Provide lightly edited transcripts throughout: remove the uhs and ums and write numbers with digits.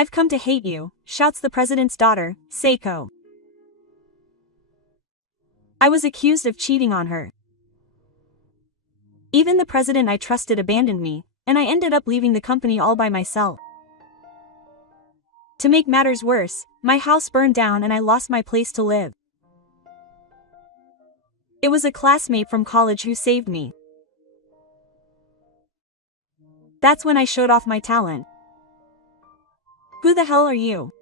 "I've come to hate you," shouts the president's daughter, Seiko. "I was accused of cheating on her. Even the president I trusted abandoned me, and I ended up leaving the company all by myself. To make matters worse, my house burned down and I lost my place to live. It was a classmate from college who saved me. That's when I showed off my talent." "Who the hell are you?"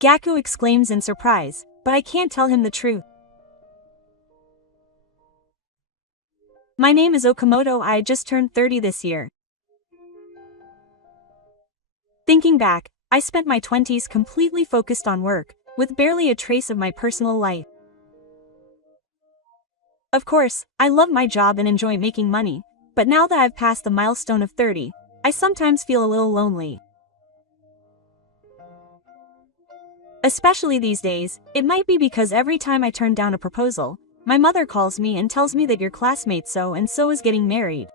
Gaku exclaims in surprise, but I can't tell him the truth. "My name is Okamoto. I just turned 30 this year. Thinking back, I spent my 20s completely focused on work, with barely a trace of my personal life. Of course, I love my job and enjoy making money, but now that I've passed the milestone of 30, I sometimes feel a little lonely. Especially these days, it might be because every time I turn down a proposal, my mother calls me and tells me that your classmate so-and-so is getting married.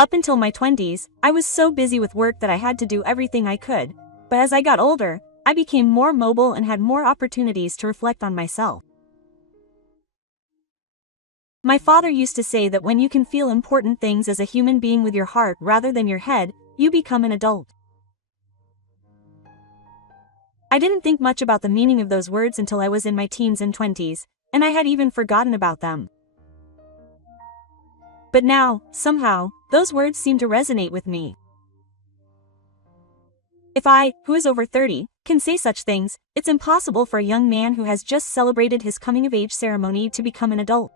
Up until my 20s, I was so busy with work that I had to do everything I could, but as I got older, I became more mobile and had more opportunities to reflect on myself. My father used to say that when you can feel important things as a human being with your heart rather than your head, you become an adult. I didn't think much about the meaning of those words until I was in my teens and 20s, and I had even forgotten about them. But now, somehow, those words seem to resonate with me. If I, who is over 30, can say such things, it's impossible for a young man who has just celebrated his coming-of-age ceremony to become an adult.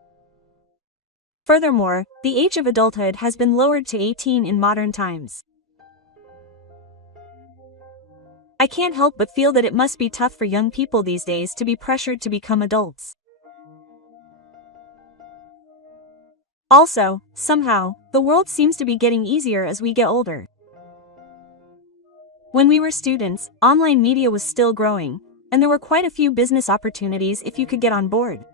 Furthermore, the age of adulthood has been lowered to 18 in modern times. I can't help but feel that it must be tough for young people these days to be pressured to become adults. Also, somehow, the world seems to be getting easier as we get older. When we were students, online media was still growing, and there were quite a few business opportunities if you could get on board.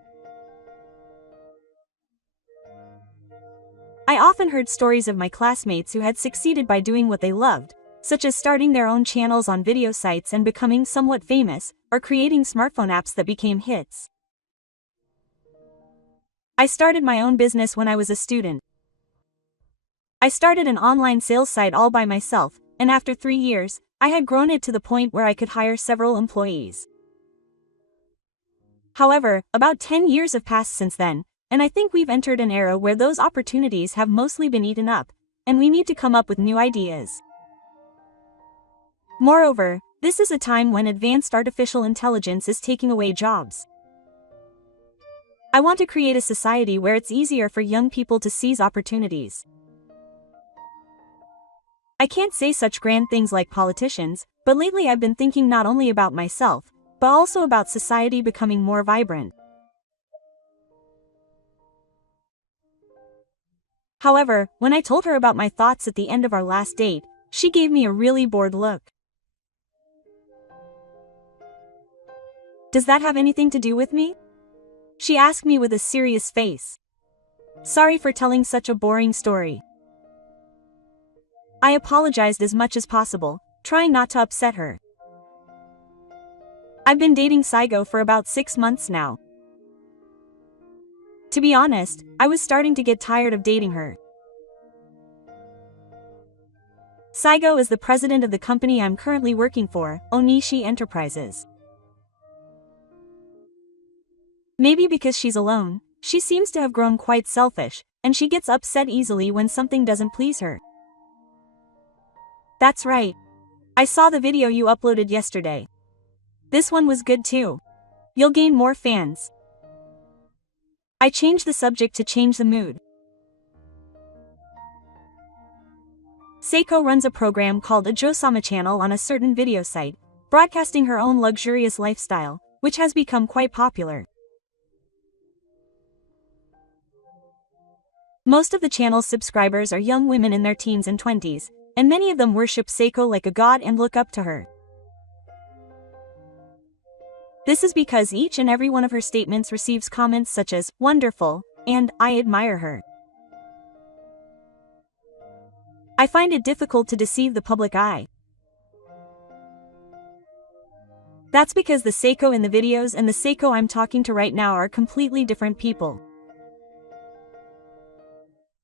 I often heard stories of my classmates who had succeeded by doing what they loved, such as starting their own channels on video sites and becoming somewhat famous, or creating smartphone apps that became hits. I started my own business when I was a student. I started an online sales site all by myself, and after 3 years, I had grown it to the point where I could hire several employees. However, about 10 years have passed since then, and I think we've entered an era where those opportunities have mostly been eaten up, and we need to come up with new ideas. Moreover, this is a time when advanced artificial intelligence is taking away jobs. I want to create a society where it's easier for young people to seize opportunities. I can't say such grand things like politicians, but lately I've been thinking not only about myself, but also about society becoming more vibrant. However, when I told her about my thoughts at the end of our last date, she gave me a really bored look. "Does that have anything to do with me?" she asked me with a serious face. Sorry for telling such a boring story. I apologized as much as possible, trying not to upset her. I've been dating Saigo for about 6 months now. To be honest, I was starting to get tired of dating her. Saigo is the president of the company I'm currently working for, Onishi Enterprises. Maybe because she's alone, she seems to have grown quite selfish, and she gets upset easily when something doesn't please her. That's right. I saw the video you uploaded yesterday. This one was good too. You'll gain more fans. I changed the subject to change the mood. Seiko runs a program called a Josama channel on a certain video site, broadcasting her own luxurious lifestyle, which has become quite popular. Most of the channel's subscribers are young women in their teens and 20s, and many of them worship Seiko like a god and look up to her. This is because each and every one of her statements receives comments such as, "Wonderful," and "I admire her." I find it difficult to deceive the public eye. That's because the Seiko in the videos and the Seiko I'm talking to right now are completely different people.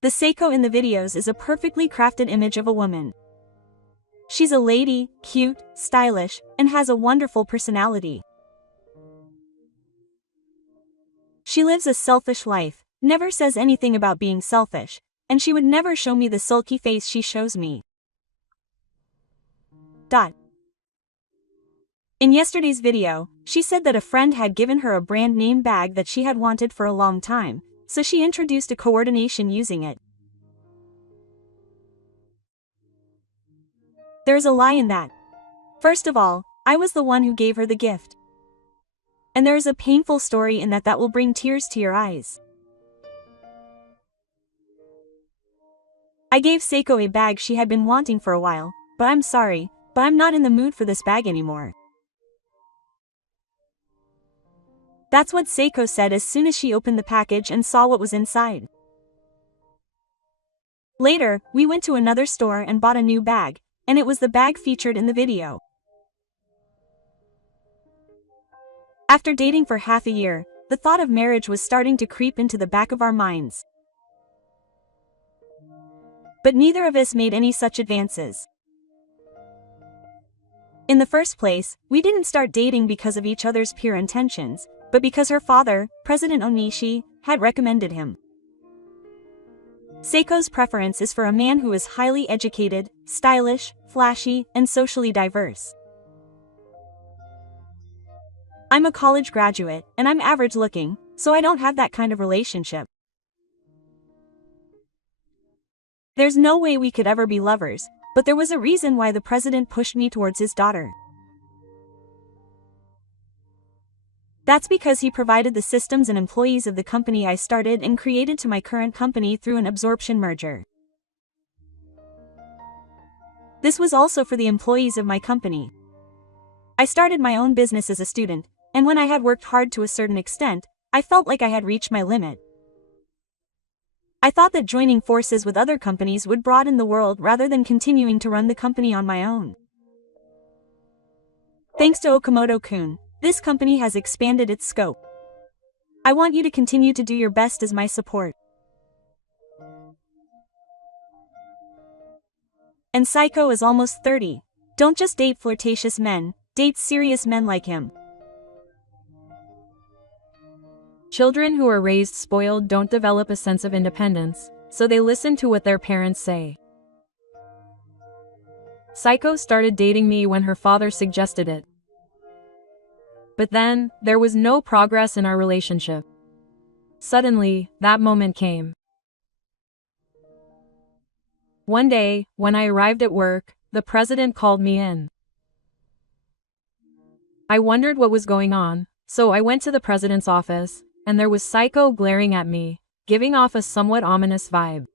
The Seiko in the videos is a perfectly crafted image of a woman. She's a lady, cute, stylish, and has a wonderful personality. She lives a selfish life, never says anything about being selfish, and she would never show me the sulky face she shows me. In yesterday's video, she said that a friend had given her a brand name bag that she had wanted for a long time, so she introduced a coordination using it. There's a lie in that. First of all, I was the one who gave her the gift. And there is a painful story in that will bring tears to your eyes. I gave Seiko a bag she had been wanting for a while, but I'm sorry, but I'm not in the mood for this bag anymore. That's what Seiko said as soon as she opened the package and saw what was inside. Later, we went to another store and bought a new bag, and it was the bag featured in the video. After dating for half a year, the thought of marriage was starting to creep into the back of our minds. But neither of us made any such advances. In the first place, we didn't start dating because of each other's pure intentions, but because her father, President Onishi, had recommended him. Seiko's preference is for a man who is highly educated, stylish, flashy, and socially diverse. I'm a college graduate, and I'm average looking, so I don't have that kind of relationship. There's no way we could ever be lovers, but there was a reason why the president pushed me towards his daughter. That's because he provided the systems and employees of the company I started and created to my current company through an absorption merger. This was also for the employees of my company. I started my own business as a student, and when I had worked hard to a certain extent, I felt like I had reached my limit. I thought that joining forces with other companies would broaden the world rather than continuing to run the company on my own. Thanks to Okamoto-kun, this company has expanded its scope. I want you to continue to do your best as my support. And Seiko is almost 30. Don't just date flirtatious men, date serious men like him. Children who are raised spoiled don't develop a sense of independence, so they listen to what their parents say. Seiko started dating me when her father suggested it. But then, there was no progress in our relationship. Suddenly, that moment came. One day, when I arrived at work, the president called me in. I wondered what was going on, so I went to the president's office, and there was Seiko glaring at me, giving off a somewhat ominous vibe.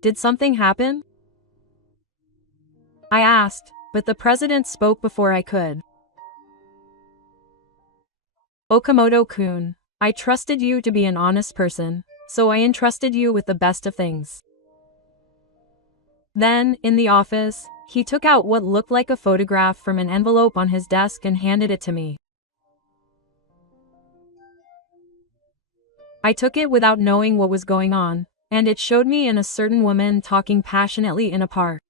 Did something happen? I asked, but the president spoke before I could. Okamoto-kun, I trusted you to be an honest person, so I entrusted you with the best of things. Then, in the office, he took out what looked like a photograph from an envelope on his desk and handed it to me. I took it without knowing what was going on, and it showed me a certain woman talking passionately in a park.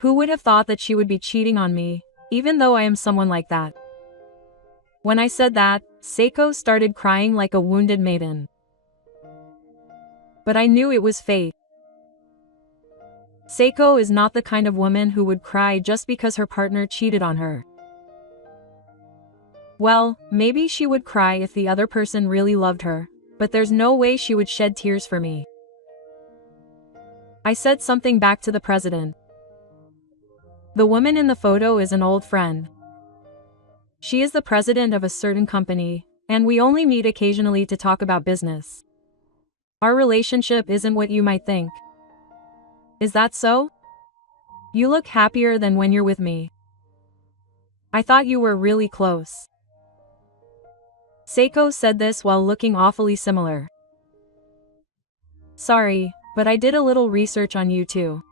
Who would have thought that she would be cheating on me, even though I am someone like that? When I said that, Seiko started crying like a wounded maiden. But I knew it was fate. Seiko is not the kind of woman who would cry just because her partner cheated on her. Well, maybe she would cry if the other person really loved her, but there's no way she would shed tears for me. I said something back to the president. The woman in the photo is an old friend. She is the president of a certain company, and we only meet occasionally to talk about business. Our relationship isn't what you might think. Is that so? You look happier than when you're with me. I thought you were really close. Seiko said this while looking awfully similar. Sorry, but I did a little research on you too.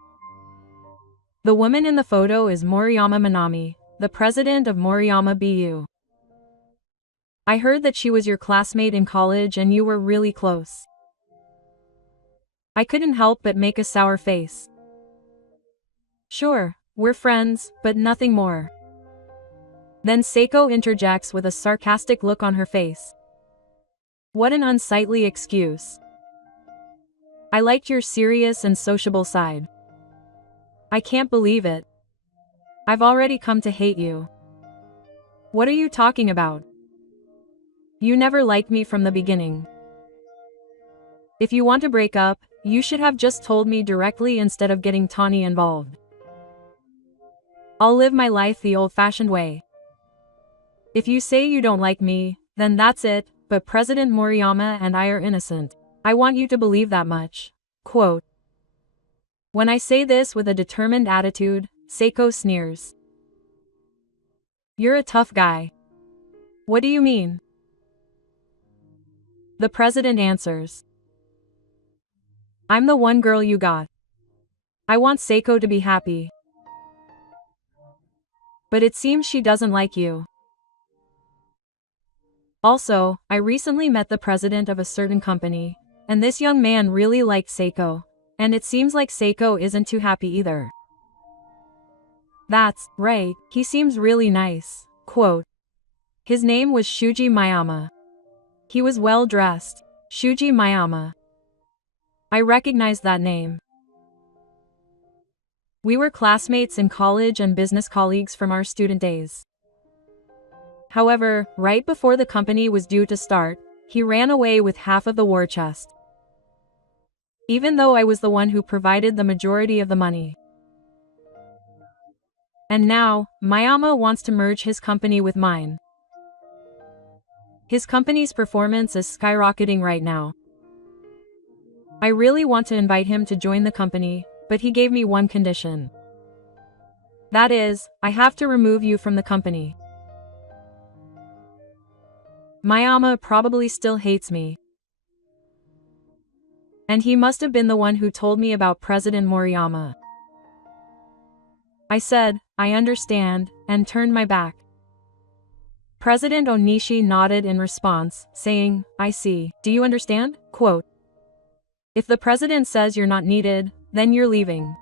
The woman in the photo is Moriyama Minami, the president of Moriyama BU. I heard that she was your classmate in college and you were really close. I couldn't help but make a sour face. Sure, we're friends, but nothing more. Then Seiko interjects with a sarcastic look on her face. What an unsightly excuse. I liked your serious and sociable side. I can't believe it. I've already come to hate you. What are you talking about? You never liked me from the beginning. If you want to break up, you should have just told me directly instead of getting Tani involved. I'll live my life the old-fashioned way. If you say you don't like me, then that's it, but President Moriyama and I are innocent. I want you to believe that much. Quote. When I say this with a determined attitude, Seiko sneers. You're a tough guy. What do you mean? The president answers. I'm the one girl you got. I want Seiko to be happy. But it seems she doesn't like you. Also, I recently met the president of a certain company, and this young man really liked Seiko, and it seems like Seiko isn't too happy either. That's right, he seems really nice. Quote. His name was Shuji Miyama. He was well dressed. Shuji Miyama. I recognized that name. We were classmates in college and business colleagues from our student days. However, right before the company was due to start, he ran away with half of the war chest. Even though I was the one who provided the majority of the money. And now, Miyama wants to merge his company with mine. His company's performance is skyrocketing right now. I really want to invite him to join the company, but he gave me one condition. That is, I have to remove you from the company. Miyama probably still hates me. And he must have been the one who told me about President Moriyama. I said, I understand, and turned my back. President Onishi nodded in response, saying, I see. Do you understand? Quote. If the president says you're not needed, then you're leaving.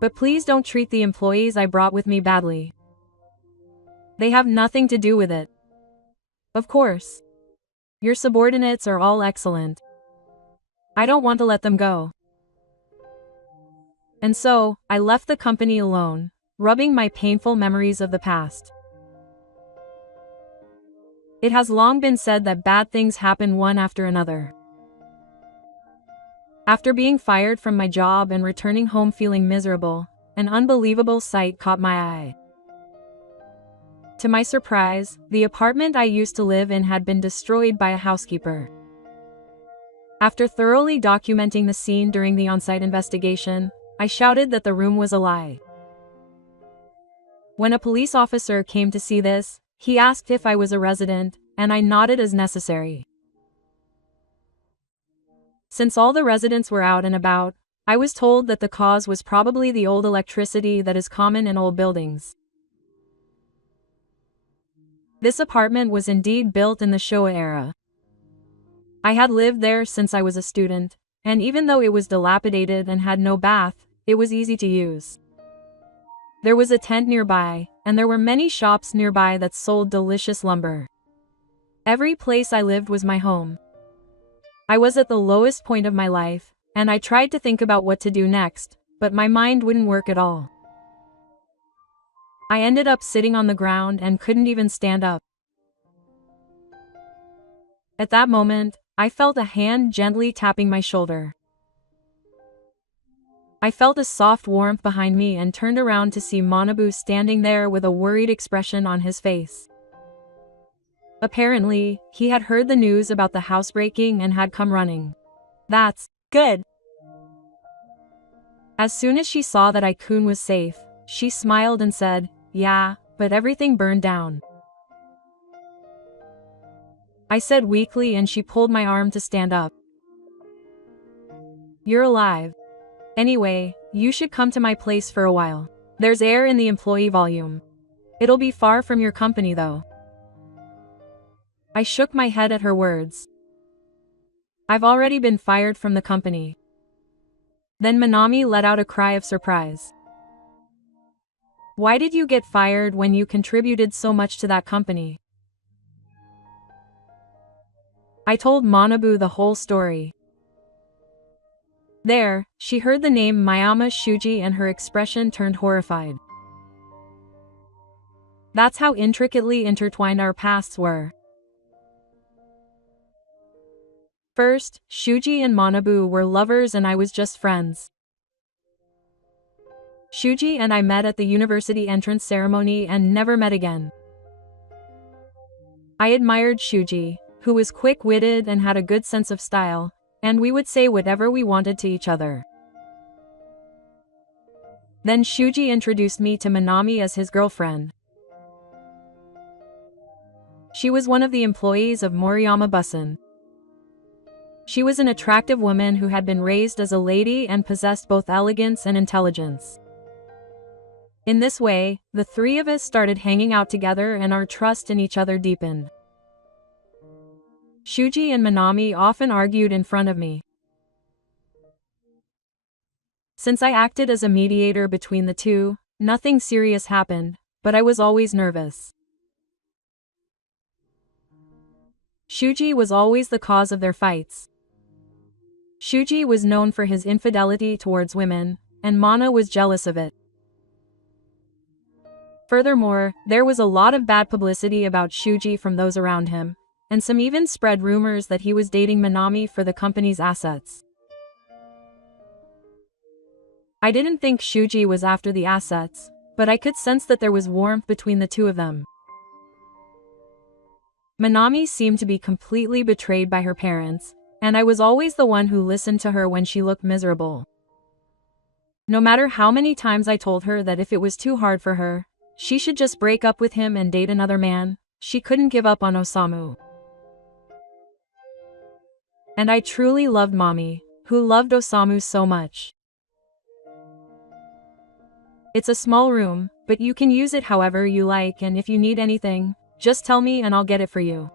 But please don't treat the employees I brought with me badly. They have nothing to do with it. Of course. Your subordinates are all excellent. I don't want to let them go. And so, I left the company alone, rubbing my painful memories of the past. It has long been said that bad things happen one after another. After being fired from my job and returning home feeling miserable, an unbelievable sight caught my eye. To my surprise, the apartment I used to live in had been destroyed by a housekeeper. After thoroughly documenting the scene during the on-site investigation, I shouted that the room was a lie. When a police officer came to see this, he asked if I was a resident, and I nodded as necessary. Since all the residents were out and about, I was told that the cause was probably the old electricity that is common in old buildings. This apartment was indeed built in the Showa era. I had lived there since I was a student, and even though it was dilapidated and had no bath, it was easy to use. There was a tent nearby, and there were many shops nearby that sold delicious lumber. Every place I lived was my home. I was at the lowest point of my life, and I tried to think about what to do next, but my mind wouldn't work at all. I ended up sitting on the ground and couldn't even stand up. At that moment, I felt a hand gently tapping my shoulder. I felt a soft warmth behind me and turned around to see Manabu standing there with a worried expression on his face. Apparently, he had heard the news about the housebreaking and had come running. That's Good. As soon as she saw that I-kun was safe, she smiled and said, Yeah, but everything burned down. I said weakly and she pulled my arm to stand up. You're alive. Anyway, you should come to my place for a while. There's air in the employee volume. It'll be far from your company though. I shook my head at her words. I've already been fired from the company. Then Manami let out a cry of surprise. Why did you get fired when you contributed so much to that company? I told Manabu the whole story. There, she heard the name Miyama Shuji and her expression turned horrified. That's how intricately intertwined our pasts were. First, Shuji and Manabu were lovers and I was just friends. Shuji and I met at the university entrance ceremony and never met again. I admired Shuji, who was quick-witted and had a good sense of style, and we would say whatever we wanted to each other. Then Shuji introduced me to Manami as his girlfriend. She was one of the employees of Moriyama Busen. She was an attractive woman who had been raised as a lady and possessed both elegance and intelligence. In this way, the three of us started hanging out together and our trust in each other deepened. Shuji and Manami often argued in front of me. Since I acted as a mediator between the two, nothing serious happened, but I was always nervous. Shuji was always the cause of their fights. Shuji was known for his infidelity towards women, and Mana was jealous of it. Furthermore, there was a lot of bad publicity about Shuji from those around him, and some even spread rumors that he was dating Manami for the company's assets. I didn't think Shuji was after the assets, but I could sense that there was warmth between the two of them. Manami seemed to be completely betrayed by her parents, and I was always the one who listened to her when she looked miserable. No matter how many times I told her that if it was too hard for her, she should just break up with him and date another man, she couldn't give up on Osamu. And I truly loved Mommy, who loved Osamu so much. It's a small room, but you can use it however you like, and if you need anything, just tell me and I'll get it for you.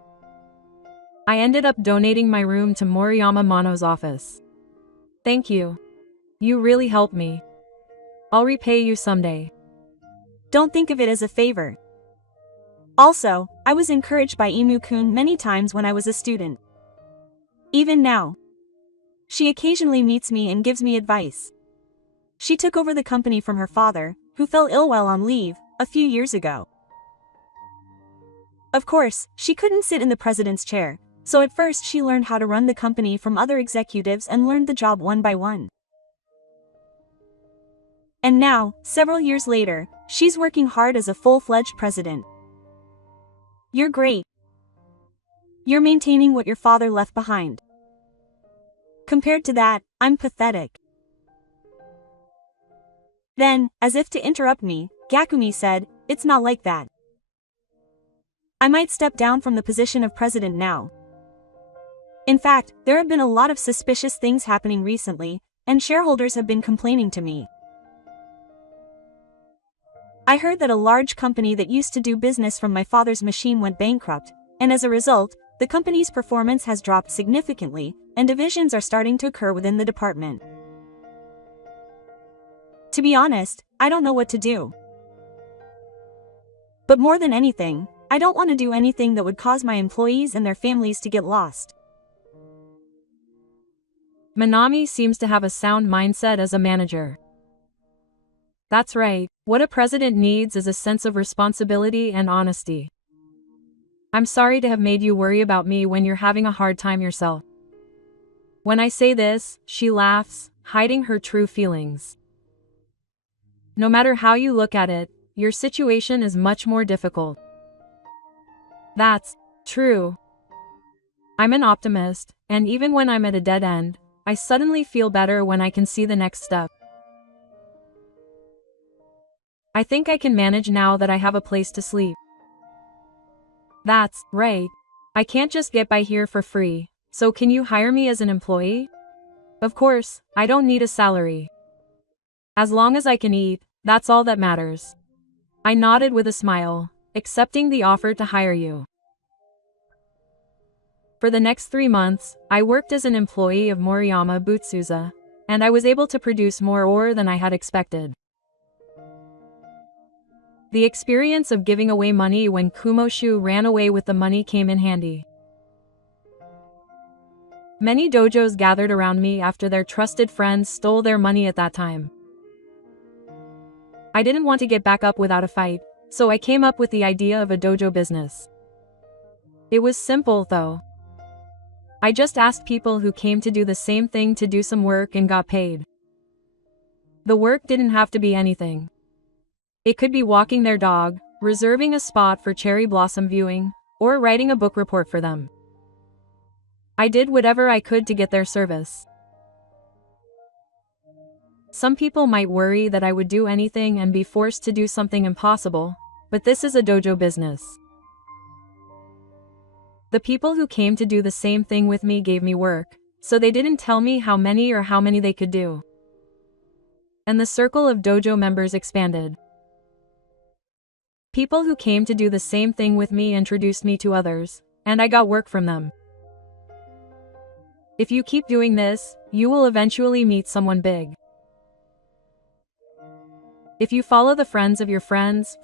I ended up donating my room to Moriyama Mano's office. Thank you. You really helped me. I'll repay you someday. Don't think of it as a favor. Also, I was encouraged by Imu-kun many times when I was a student. Even now. She occasionally meets me and gives me advice. She took over the company from her father, who fell ill while on leave, a few years ago. Of course, she couldn't sit in the president's chair, so at first she learned how to run the company from other executives and learned the job one by one. And now, several years later, she's working hard as a full-fledged president. You're great. You're maintaining what your father left behind. Compared to that, I'm pathetic. Then, as if to interrupt me, Gakumi said, "It's not like that. I might step down from the position of president now. In fact, there have been a lot of suspicious things happening recently, and shareholders have been complaining to me. I heard that a large company that used to do business from my father's machine went bankrupt, and as a result, the company's performance has dropped significantly, and divisions are starting to occur within the department. To be honest, I don't know what to do. But more than anything, I don't want to do anything that would cause my employees and their families to get lost." Manami seems to have a sound mindset as a manager. That's right, what a president needs is a sense of responsibility and honesty. I'm sorry to have made you worry about me when you're having a hard time yourself. When I say this, she laughs, hiding her true feelings. No matter how you look at it, your situation is much more difficult. That's true. I'm an optimist, and even when I'm at a dead end, I suddenly feel better when I can see the next step. I think I can manage now that I have a place to sleep. That's right. I can't just get by here for free, so can you hire me as an employee? Of course, I don't need a salary. As long as I can eat, that's all that matters. I nodded with a smile, accepting the offer to hire you. For the next 3 months, I worked as an employee of Moriyama Butsuza, and I was able to produce more ore than I had expected. The experience of giving away money when Kumoshu ran away with the money came in handy. Many dojos gathered around me after their trusted friends stole their money at that time. I didn't want to get back up without a fight, so I came up with the idea of a dojo business. It was simple, though. I just asked people who came to do the same thing to do some work and got paid. The work didn't have to be anything. It could be walking their dog, reserving a spot for cherry blossom viewing, or writing a book report for them. I did whatever I could to get their service. Some people might worry that I would do anything and be forced to do something impossible, but this is a dojo business. The people who came to do the same thing with me gave me work, so they didn't tell me how many they could do. And the circle of dojo members expanded. People who came to do the same thing with me introduced me to others, and I got work from them. If you keep doing this, you will eventually meet someone big. If you follow the friends of your friends,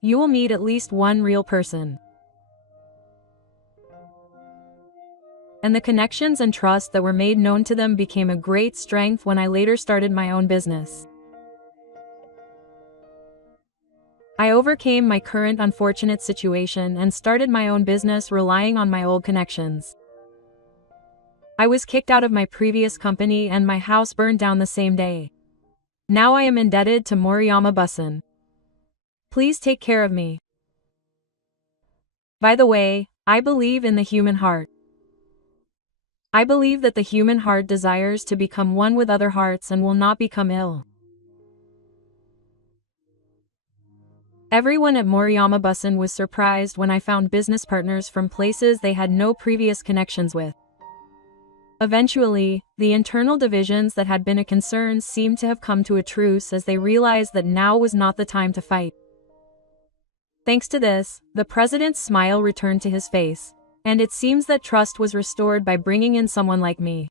you will meet at least one real person. And the connections and trust that were made known to them became a great strength when I later started my own business. I overcame my current unfortunate situation and started my own business relying on my old connections. I was kicked out of my previous company and my house burned down the same day. Now I am indebted to Moriyama Busen. Please take care of me. By the way, I believe in the human heart. I believe that the human heart desires to become one with other hearts and will not become ill. Everyone at Moriyama Busen was surprised when I found business partners from places they had no previous connections with. Eventually, the internal divisions that had been a concern seemed to have come to a truce as they realized that now was not the time to fight. Thanks to this, the president's smile returned to his face, and it seems that trust was restored by bringing in someone like me.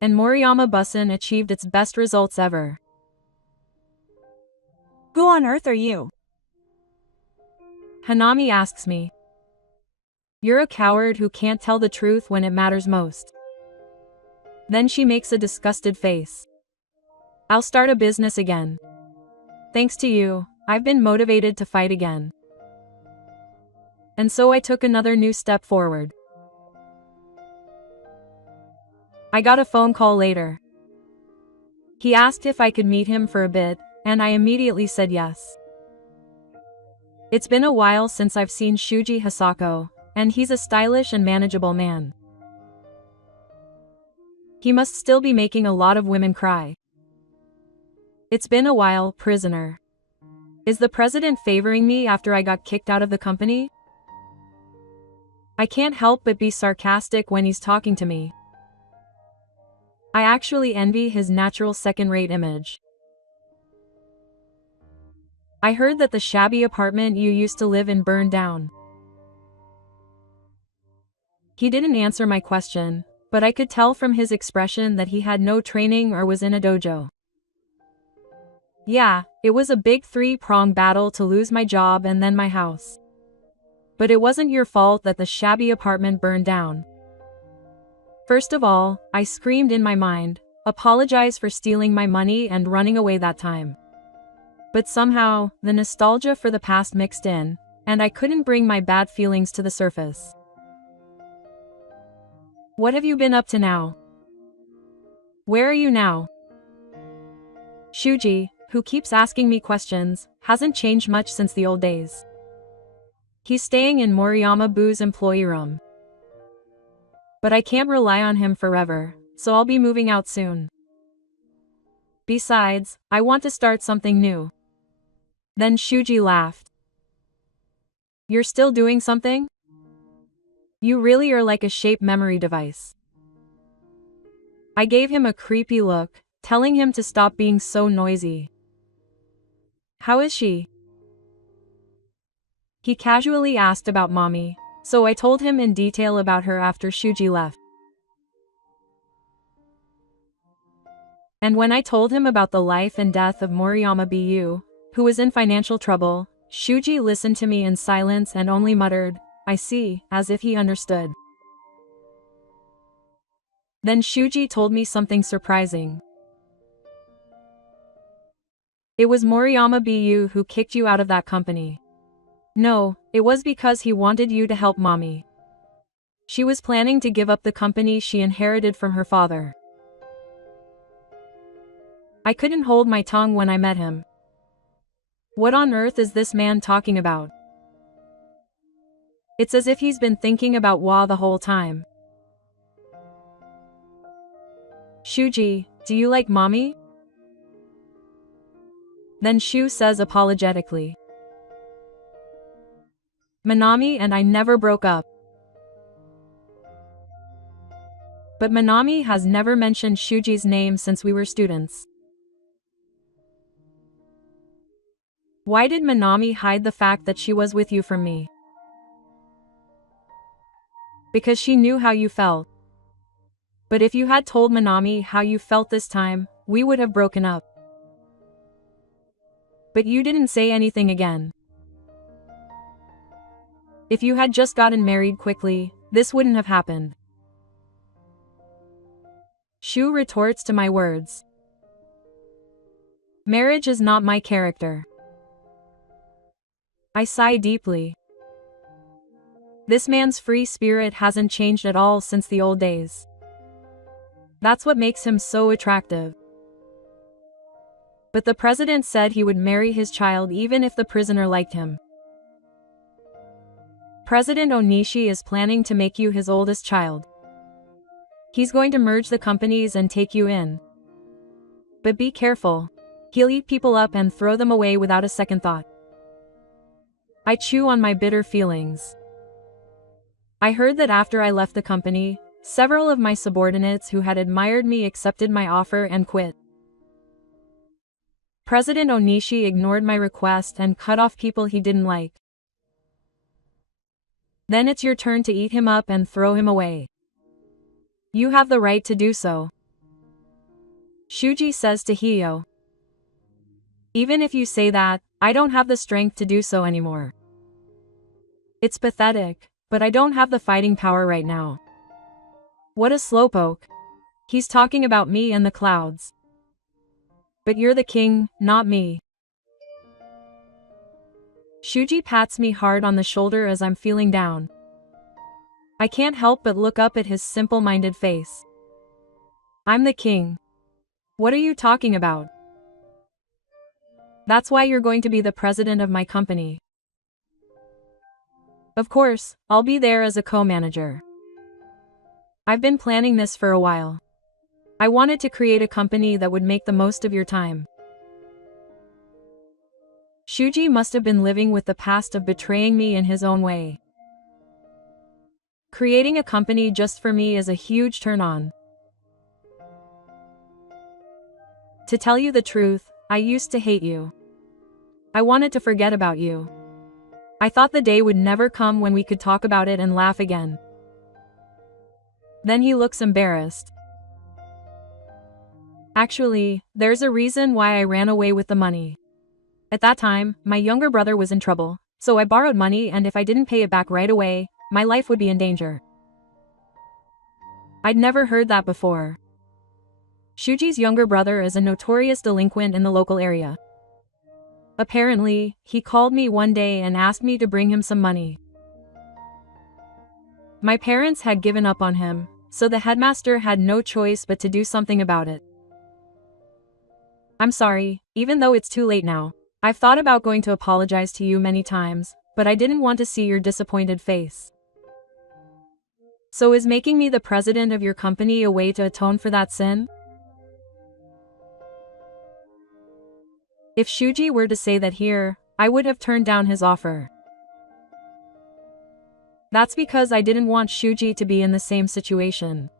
And Moriyama Busen achieved its best results ever. Who on earth are you? Hanami asks me. You're a coward who can't tell the truth when it matters most. Then she makes a disgusted face. I'll start a business again. Thanks to you, I've been motivated to fight again. And so I took another new step forward. I got a phone call later. He asked if I could meet him for a bit, and I immediately said yes. It's been a while since I've seen Shuji Hisako, and he's a stylish and manageable man. He must still be making a lot of women cry. It's been a while, prisoner. Is the president favoring me after I got kicked out of the company? I can't help but be sarcastic when he's talking to me. I actually envy his natural second-rate image. I heard that the shabby apartment you used to live in burned down. He didn't answer my question, but I could tell from his expression that he had no training or was in a dojo. Yeah, it was a big three-pronged battle to lose my job and then my house. But it wasn't your fault that the shabby apartment burned down. First of all, I screamed in my mind, apologize for stealing my money and running away that time. But somehow, the nostalgia for the past mixed in, and I couldn't bring my bad feelings to the surface. What have you been up to now? Where are you now? Shuji, who keeps asking me questions, hasn't changed much since the old days. He's staying in Moriyama Bu's employee room. But I can't rely on him forever, so I'll be moving out soon. Besides, I want to start something new. Then Shuji laughed. You're still doing something? You really are like a shape memory device. I gave him a creepy look, telling him to stop being so noisy. How is she? He casually asked about mommy, so I told him in detail about her after Shuji left. And when I told him about the life and death of Moriyama Bu, who was in financial trouble, Shuji listened to me in silence and only muttered, "I see," as if he understood. Then Shuji told me something surprising. It was Moriyama Bu who kicked you out of that company. No, it was because he wanted you to help mommy. She was planning to give up the company she inherited from her father. I couldn't hold my tongue when I met him. What on earth is this man talking about? It's as if he's been thinking about Wa the whole time. Shuji, do you like mommy? Then Shu says apologetically. Manami and I never broke up. But Manami has never mentioned Shuji's name since we were students. Why did Manami hide the fact that she was with you from me? Because she knew how you felt. But if you had told Manami how you felt this time, we would have broken up. But you didn't say anything again. If you had just gotten married quickly, this wouldn't have happened. Shu retorts to my words. Marriage is not my character. I sigh deeply. This man's free spirit hasn't changed at all since the old days. That's what makes him so attractive. But the president said he would marry his child even if the prisoner liked him. President Onishi is planning to make you his oldest child. He's going to merge the companies and take you in. But be careful. He'll eat people up and throw them away without a second thought. I chew on my bitter feelings. I heard that after I left the company, several of my subordinates who had admired me accepted my offer and quit. President Onishi ignored my request and cut off people he didn't like. Then it's your turn to eat him up and throw him away. You have the right to do so. Shuji says to Hio. Even if you say that, I don't have the strength to do so anymore. It's pathetic, but I don't have the fighting power right now. What a slowpoke. He's talking about me and the clouds. But you're the king, not me. Shuji pats me hard on the shoulder as I'm feeling down. I can't help but look up at his simple-minded face. I'm the king. What are you talking about? That's why you're going to be the president of my company. Of course, I'll be there as a co-manager. I've been planning this for a while. I wanted to create a company that would make the most of your time. Shuji must have been living with the past of betraying me in his own way. Creating a company just for me is a huge turn-on. To tell you the truth, I used to hate you. I wanted to forget about you. I thought the day would never come when we could talk about it and laugh again. Then he looks embarrassed. Actually, there's a reason why I ran away with the money. At that time, my younger brother was in trouble, so I borrowed money, and if I didn't pay it back right away, my life would be in danger. I'd never heard that before. Shuji's younger brother is a notorious delinquent in the local area. Apparently, he called me one day and asked me to bring him some money. My parents had given up on him, so the headmaster had no choice but to do something about it. I'm sorry, even though it's too late now. I've thought about going to apologize to you many times, but I didn't want to see your disappointed face. So is making me the president of your company a way to atone for that sin? If Shuji were to say that here, I would have turned down his offer. That's because I didn't want Shuji to be in the same situation.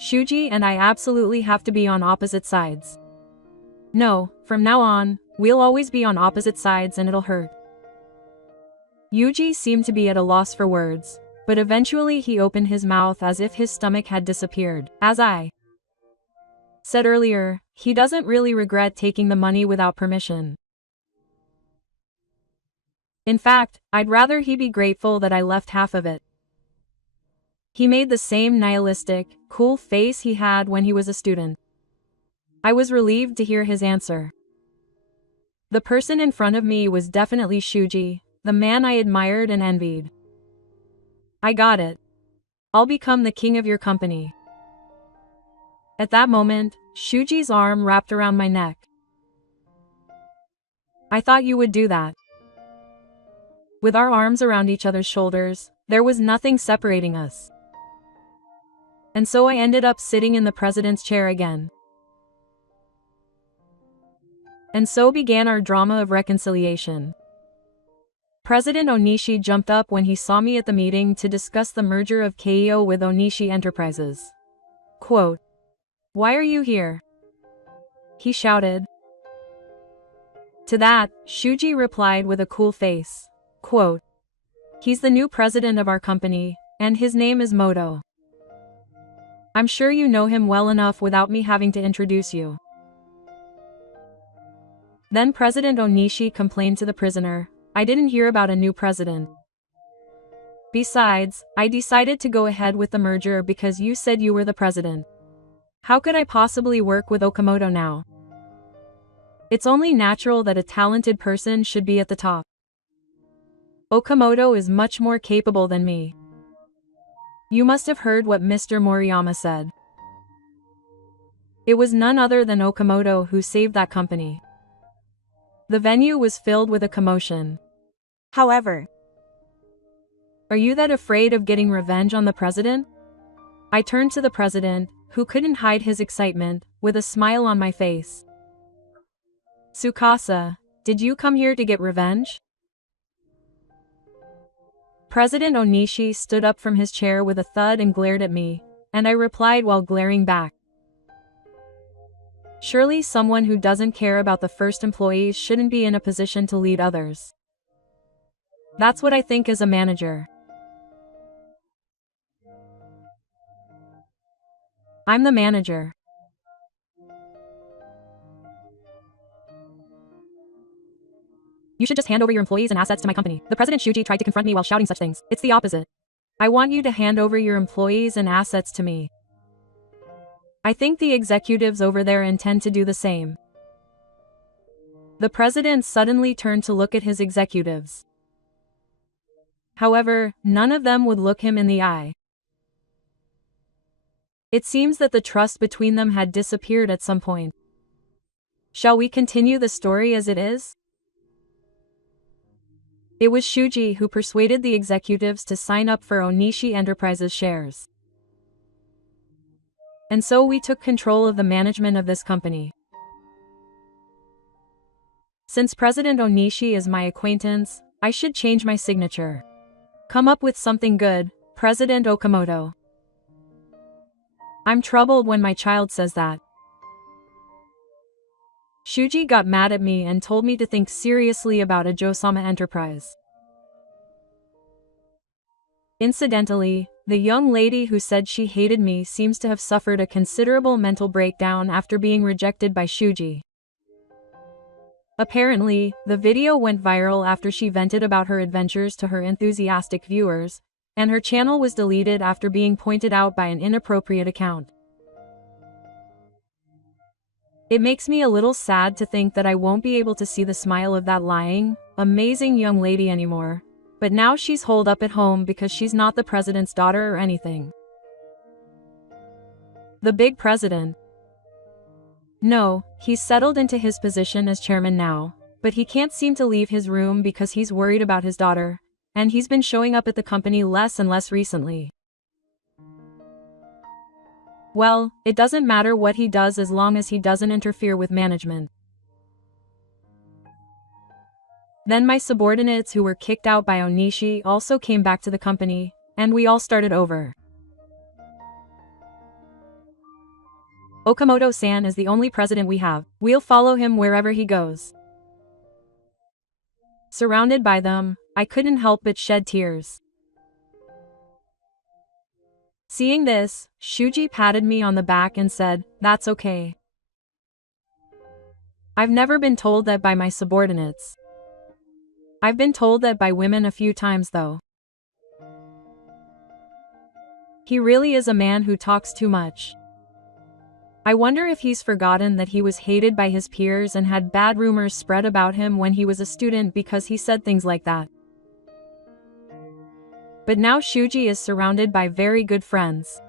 Shuji and I absolutely have to be on opposite sides. No, from now on, we'll always be on opposite sides and it'll hurt. Yuji seemed to be at a loss for words, but eventually he opened his mouth as if his stomach had disappeared. As I said earlier, he doesn't really regret taking the money without permission. In fact, I'd rather he be grateful that I left half of it. He made the same nihilistic, cool face he had when he was a student. I was relieved to hear his answer. The person in front of me was definitely Shuji, the man I admired and envied. I got it. I'll become the king of your company. At that moment, Shuji's arm wrapped around my neck. I thought you would do that. With our arms around each other's shoulders, there was nothing separating us. And so I ended up sitting in the president's chair again. And so began our drama of reconciliation. President Onishi jumped up when he saw me at the meeting to discuss the merger of Keio with Onishi Enterprises. Quote, "Why are you here?" he shouted. To that, Shuji replied with a cool face. Quote, "He's the new president of our company, and his name is Moto. I'm sure you know him well enough without me having to introduce you." Then President Onishi complained to the prisoner, "I didn't hear about a new president. Besides, I decided to go ahead with the merger because you said you were the president. How could I possibly work with Okamoto now? It's only natural that a talented person should be at the top. Okamoto is much more capable than me. You must have heard what Mr. Moriyama said. It was none other than Okamoto who saved that company." The venue was filled with a commotion. However, "Are you that afraid of getting revenge on the president?" I turned to the president, who couldn't hide his excitement, with a smile on my face. "Tsukasa, did you come here to get revenge?" President Onishi stood up from his chair with a thud and glared at me, and I replied while glaring back. Surely someone who doesn't care about the first employees shouldn't be in a position to lead others. That's what I think as a manager. I'm the manager. You should just hand over your employees and assets to my company. The President Shuji tried to confront me while shouting such things. It's the opposite. I want you to hand over your employees and assets to me. I think the executives over there intend to do the same. The president suddenly turned to look at his executives. However, none of them would look him in the eye. It seems that the trust between them had disappeared at some point. Shall we continue the story as it is? It was Shuji who persuaded the executives to sign up for Onishi Enterprises shares. And so we took control of the management of this company. Since President Onishi is my acquaintance, I should change my signature. Come up with something good, President Okamoto. I'm troubled when my child says that. Shuji got mad at me and told me to think seriously about a Josama enterprise. Incidentally, the young lady who said she hated me seems to have suffered a considerable mental breakdown after being rejected by Shuji. Apparently, the video went viral after she vented about her adventures to her enthusiastic viewers, and her channel was deleted after being pointed out by an inappropriate account. It makes me a little sad to think that I won't be able to see the smile of that lying, amazing young lady anymore, but now she's holed up at home because she's not the president's daughter or anything. The big president. No, he's settled into his position as chairman now, but he can't seem to leave his room because he's worried about his daughter, and he's been showing up at the company less and less recently. Well, it doesn't matter what he does as long as he doesn't interfere with management. Then my subordinates who were kicked out by Onishi also came back to the company, and we all started over. Okamoto-san is the only president we have. We'll follow him wherever he goes. Surrounded by them, I couldn't help but shed tears. Seeing this, Shuji patted me on the back and said, "That's okay. I've never been told that by my subordinates. I've been told that by women a few times though. He really is a man who talks too much. I wonder if he's forgotten that he was hated by his peers and had bad rumors spread about him when he was a student because he said things like that." But now Shuji is surrounded by very good friends.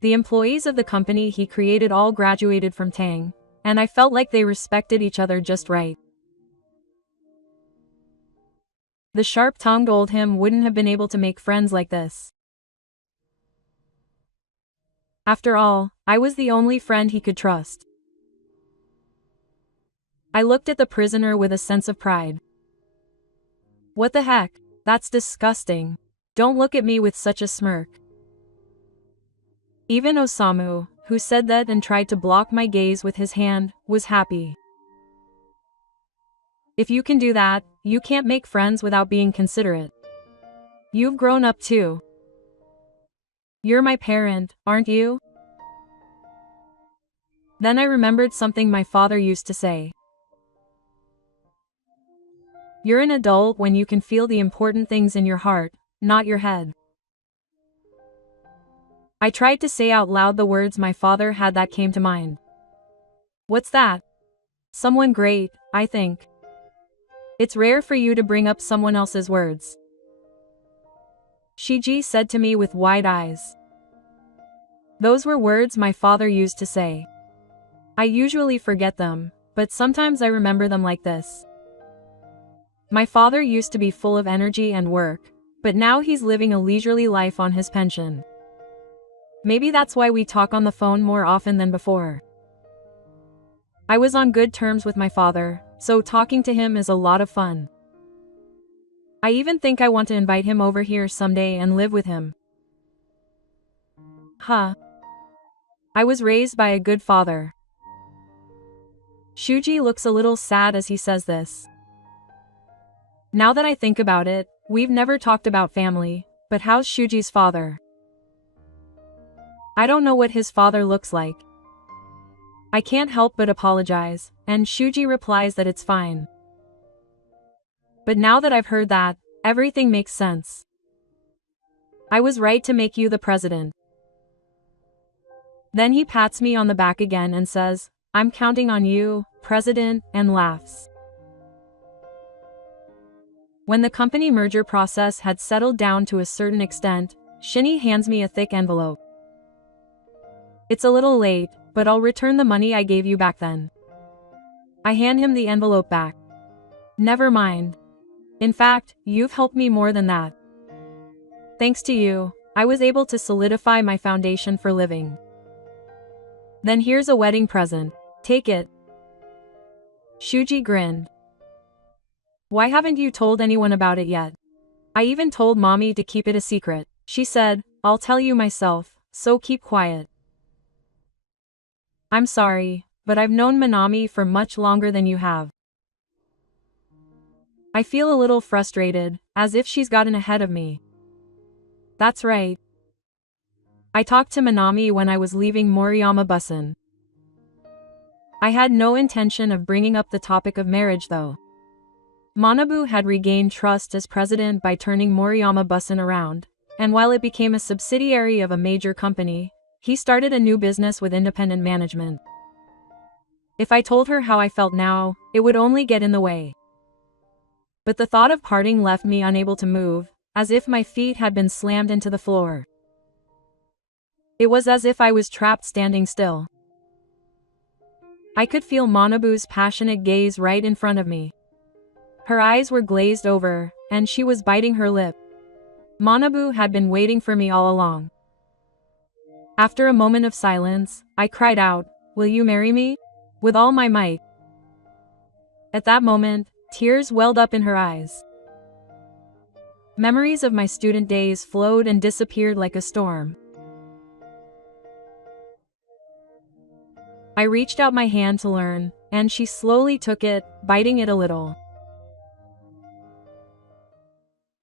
The employees of the company he created all graduated from Tang, and I felt like they respected each other just right. The sharp-tongued old him wouldn't have been able to make friends like this. After all, I was the only friend he could trust. I looked at the prisoner with a sense of pride. What the heck? That's disgusting. Don't look at me with such a smirk. Even Osamu, who said that and tried to block my gaze with his hand, was happy. If you can do that, you can't make friends without being considerate. You've grown up too. You're my parent, aren't you? Then I remembered something my father used to say. You're an adult when you can feel the important things in your heart, not your head. I tried to say out loud the words my father had that came to mind. What's that? Someone great, I think. It's rare for you to bring up someone else's words. Shiji said to me with wide eyes. Those were words my father used to say. I usually forget them, but sometimes I remember them like this. My father used to be full of energy and work, but now he's living a leisurely life on his pension. Maybe that's why we talk on the phone more often than before. I was on good terms with my father, so talking to him is a lot of fun. I even think I want to invite him over here someday and live with him. Huh. I was raised by a good father. Shuji looks a little sad as he says this. Now that I think about it, we've never talked about family, but how's Shuji's father? I don't know what his father looks like. I can't help but apologize, and Shuji replies that it's fine. But now that I've heard that, everything makes sense. I was right to make you the president. Then he pats me on the back again and says, I'm counting on you, president, and laughs. When the company merger process had settled down to a certain extent, Shinny hands me a thick envelope. It's a little late, but I'll return the money I gave you back then. I hand him the envelope back. Never mind. In fact, you've helped me more than that. Thanks to you, I was able to solidify my foundation for living. Then here's a wedding present. Take it. Shuji grinned. Why haven't you told anyone about it yet? I even told mommy to keep it a secret. She said, I'll tell you myself, so keep quiet. I'm sorry, but I've known Minami for much longer than you have. I feel a little frustrated, as if she's gotten ahead of me. That's right. I talked to Minami when I was leaving Moriyama Busen. I had no intention of bringing up the topic of marriage though. Manabu had regained trust as president by turning Moriyama Busen around, and while it became a subsidiary of a major company, he started a new business with independent management. If I told her how I felt now, it would only get in the way. But the thought of parting left me unable to move, as if my feet had been slammed into the floor. It was as if I was trapped standing still. I could feel Manabu's passionate gaze right in front of me. Her eyes were glazed over, and she was biting her lip. Manabu had been waiting for me all along. After a moment of silence, I cried out, Will you marry me? With all my might. At that moment, tears welled up in her eyes. Memories of my student days flowed and disappeared like a storm. I reached out my hand to learn, and she slowly took it, biting it a little.